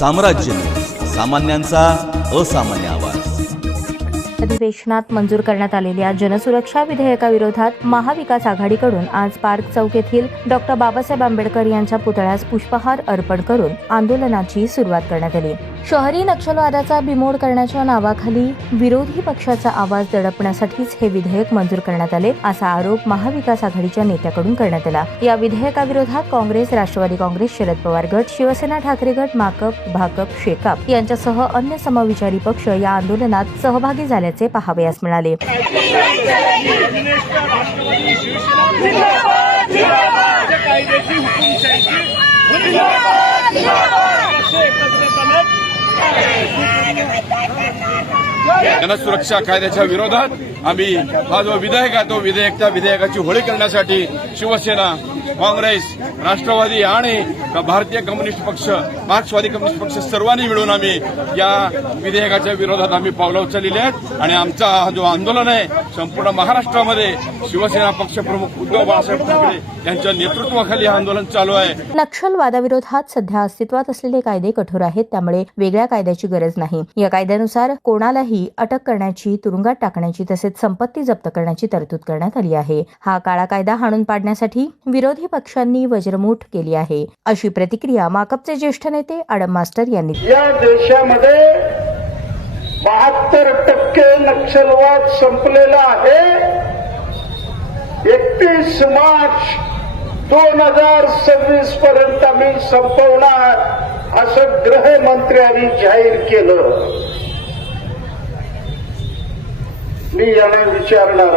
साम्राज्य. सामान्यांचा असामान्य आवाज. अधिवेशनात मंजूर करण्यात आलेल्या जनसुरक्षा विधेयकाविरोधात महाविकास आघाडीकडून आज पार्क चौक येथील डॉक्टर बाबासाहेब आंबेडकर यांच्या पुतळ्यास पुष्पहार अर्पण करून आंदोलनाची सुरुवात करण्यात आली. शहरी नक्षलवादाचा बिमोड करण्याच्या नावाखाली विरोधी पक्षाचा आवाज दडपण्यासाठीच हे विधेयक मंजूर करण्यात आले असा आरोप महाविकास आघाडीच्या नेत्याकडून करण्यात आला. या विधेयकाविरोधात काँग्रेस राष्ट्रवादी काँग्रेस शरद पवार गट शिवसेना ठाकरे गट माकप भाकप शेकाप यांच्यासह अन्य समविचारी पक्ष या आंदोलनात सहभागी झाल्याचे पाहावयास मिळाले कायद्याची हुकुमशाहीची असे एकत्रितपणे जनसुरक्षा कायद्याच्या विरोधात आम्ही हा जो विधेयक आहे तो विधेयक त्या विधेयकाची होळी करण्यासाठी शिवसेना काँग्रेस राष्ट्रवादी आणि भारतीय कम्युनिस्ट पक्ष मार्क्सवादी कम्युनिस्ट पक्ष सर्वांनी मिळून आम्ही या विधेयकाच्या विरोधात आम्ही पावलं उचललेली आहेत. आणि आमचा हा जो आंदोलन आहे संपूर्ण महाराष्ट्रामध्ये शिवसेना पक्षप्रमुख उद्धव बाळासाहेब ठाकरे यांच्या नेतृत्वाखाली हे आंदोलन चालू आहे. नक्षलवादाविरोधात सध्या अस्तित्वात असलेले कायदे कठोर आहेत त्यामुळे वेगळ्या कायद्याची गरज नाही. या कायद्यानुसार कोणालाही अटक करण्याची तुरुंगात टाकण्याची तसेच तसेच संपत्ती जप्त करण्याची तरतूद करण्यात आली आहे. हा काळा कायदा हाणून पाडण्यासाठी विरोधी पक्षांनी वज्रमूठ केली आहे. अशी प्रतिक्रिया माकपचे ज्येष्ठ नेते आडम मास्टर यांनी या देशामध्ये बहात्तर टक्के नक्षलवाद संपलेला आहे. एकतीस मार्च दोन हजार सव्वीस पर्यंत आम्ही संपवणार असं गृहमंत्र्यांनी जाहीर केलं. ಡಿ ಎಲ್ಲ ವಿಚಾರಣಾರ